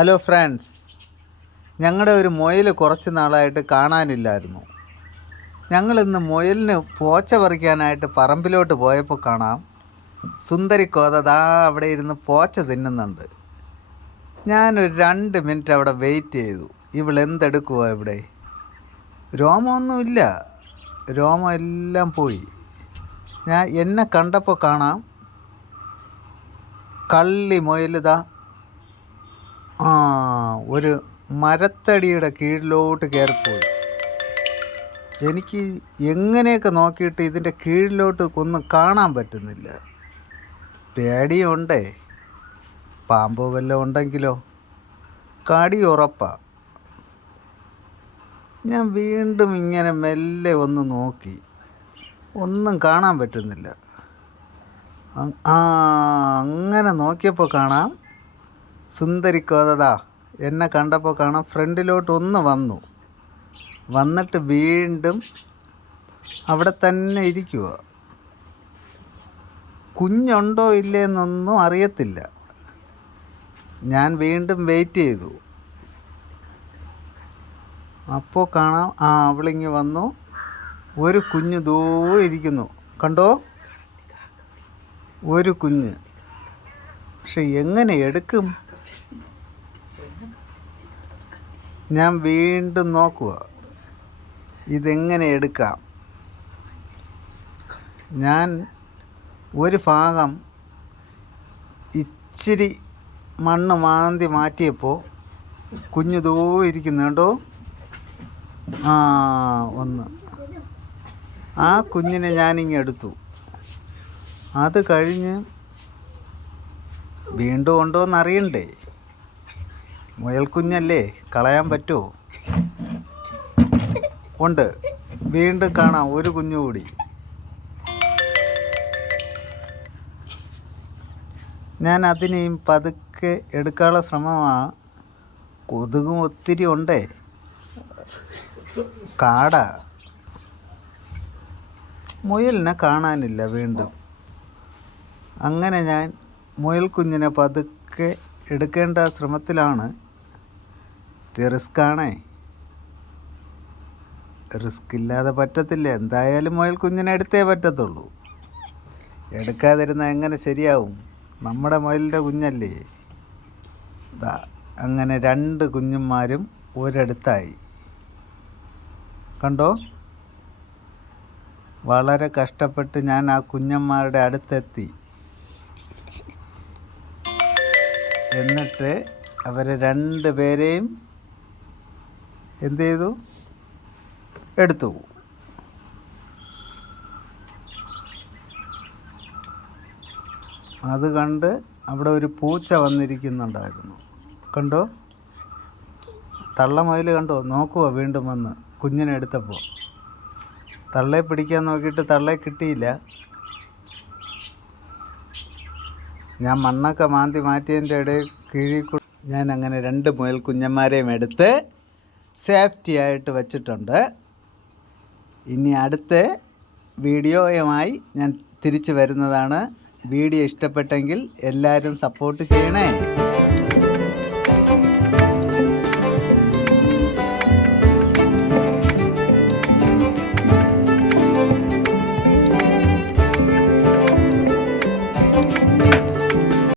Hello friends ഞങ്ങളുടെ ഒരു മുയൽ കുറച്ച് നാളായിട്ട് കാണാനില്ലായിരുന്നു. ഞങ്ങളിന്ന് മുയലിന് പോച്ച പറിക്കാനായിട്ട് പറമ്പിലോട്ട് പോയപ്പോൾ കാണാം. സുന്ദരി കോത ദാ അവിടെ ഇരുന്ന് പോച്ച തിന്നുന്നുണ്ട്. ഞാനൊരു രണ്ട് മിനിറ്റ് അവിടെ വെയിറ്റ് ചെയ്തു. ഇവൾ എന്തെടുക്കുവാ ഇവിടെ? രോമമൊന്നുമില്ല രോമം എല്ലാം പോയി. ഞാൻ എന്നെ കണ്ടപ്പോൾ കാണാം. കള്ളി മുയലിതാ ആ ഒരു മരത്തടിയുടെ കീഴിലോട്ട് കയറിപ്പോയി. എനിക്ക് എങ്ങനെയൊക്കെ നോക്കിയിട്ട് ഇതിന്റെ കീഴിലോട്ട് ഒന്നും കാണാൻ പറ്റുന്നില്ല. പേടിയുണ്ടേ? പാമ്പ് വല്ലതും ഉണ്ടെങ്കിലോ? കടി ഉറപ്പാ. ഞാൻ വീണ്ടും ഇങ്ങനെ മെല്ലെ ഒന്ന് നോക്കി. ഒന്നും കാണാൻ പറ്റുന്നില്ല. ആ അങ്ങനെ നോക്കിയപ്പോൾ കാണാം. സുന്ദരി കോതതാ എന്നെ കണ്ടപ്പോൾ കാണാം ഫ്രണ്ടിലോട്ട് ഒന്ന് വന്നു. വന്നിട്ട് വീണ്ടും അവിടെ തന്നെ ഇരിക്കുക കുഞ്ഞുണ്ടോ ഇല്ലേ എന്നൊന്നും അറിയത്തില്ല. ഞാൻ വീണ്ടും വെയിറ്റ് ചെയ്തു. അപ്പോൾ കാണാം ആ അവളിങ്ങി വന്നു. ഒരു കുഞ്ഞ് ദൂ ഇരിക്കുന്നു. കണ്ടോ? ഒരു കുഞ്ഞ്. പക്ഷെ എങ്ങനെ എടുക്കും? ഞാൻ വീണ്ടും നോക്കുക. ഇതെങ്ങനെ എടുക്കാം? ഞാൻ ഒരു ഭാഗം ഇച്ചിരി മണ്ണ് മാന്തി മാറ്റിയപ്പോൾ കുഞ്ഞു ദൂ ഇരിക്കുന്നു. കേട്ടോ ആ ഒന്ന്. ആ കുഞ്ഞിനെ ഞാനിങ്ങ് എടുത്തു. അത് കഴിഞ്ഞ് വീണ്ടും ഉണ്ടോ എന്നറിയണ്ടേ മുയൽക്കുഞ്ഞല്ലേ കളയാൻ പറ്റുമോ ഉണ്ട്. വീണ്ടും കാണാം ഒരു കുഞ്ഞു കൂടി. ഞാൻ അതിനെയും പതുക്കെ എടുക്കാനുള്ള ശ്രമമാണ് കൊതുകും ഒത്തിരി ഉണ്ടേ. കാട. മുയലിനെ കാണാനില്ല വീണ്ടും. അങ്ങനെ ഞാൻ മുയൽ കുഞ്ഞിനെ പതുക്കെ എടുക്കേണ്ട ശ്രമത്തിലാണ് റിസ്ക്കാണേ. റിസ്ക് ഇല്ലാതെ പറ്റത്തില്ല. എന്തായാലും മുയൽ കുഞ്ഞിനെ എടുത്തേ പറ്റത്തുള്ളൂ. എടുക്കാതിരുന്ന എങ്ങനെ ശരിയാവും? നമ്മുടെ മുയലിന്റെ കുഞ്ഞല്ലേ? അങ്ങനെ രണ്ട് കുഞ്ഞന്മാരും ഒരിടത്തായി. കണ്ടോ? വളരെ കഷ്ടപ്പെട്ട് ഞാൻ ആ കുഞ്ഞന്മാരുടെ അടുത്തെത്തി. എന്നിട്ട് അവരെ രണ്ട് പേരെയും എന്ത് ചെയ്തു? എടുത്തു അത് കണ്ട് അവിടെ ഒരു പൂച്ച വന്നിരിക്കുന്നുണ്ടായിരുന്നു. കണ്ടോ? തള്ളമയിൽ കണ്ടോ? നോക്കുക വീണ്ടും വന്ന് കുഞ്ഞിനെ എടുത്തപ്പോൾ തള്ളയെ പിടിക്കാൻ നോക്കിയിട്ട് തള്ളയെ കിട്ടിയില്ല. ഞാൻ മണ്ണൊക്കെ മാന്തി മാറ്റിയതിന്റെ ഇടയിൽ കീഴിൽ ഞാൻ അങ്ങനെ രണ്ട് മുയൽ കുഞ്ഞന്മാരെയും എടുത്ത് സേഫ്റ്റി ആയിട്ട് വച്ചിട്ടുണ്ട്. ഇനി അടുത്ത വീഡിയോയുമായി ഞാൻ തിരിച്ചു വരുന്നതാണ്. വീഡിയോ ഇഷ്ടപ്പെട്ടെങ്കിൽ എല്ലാവരും സപ്പോർട്ട് ചെയ്യണേ.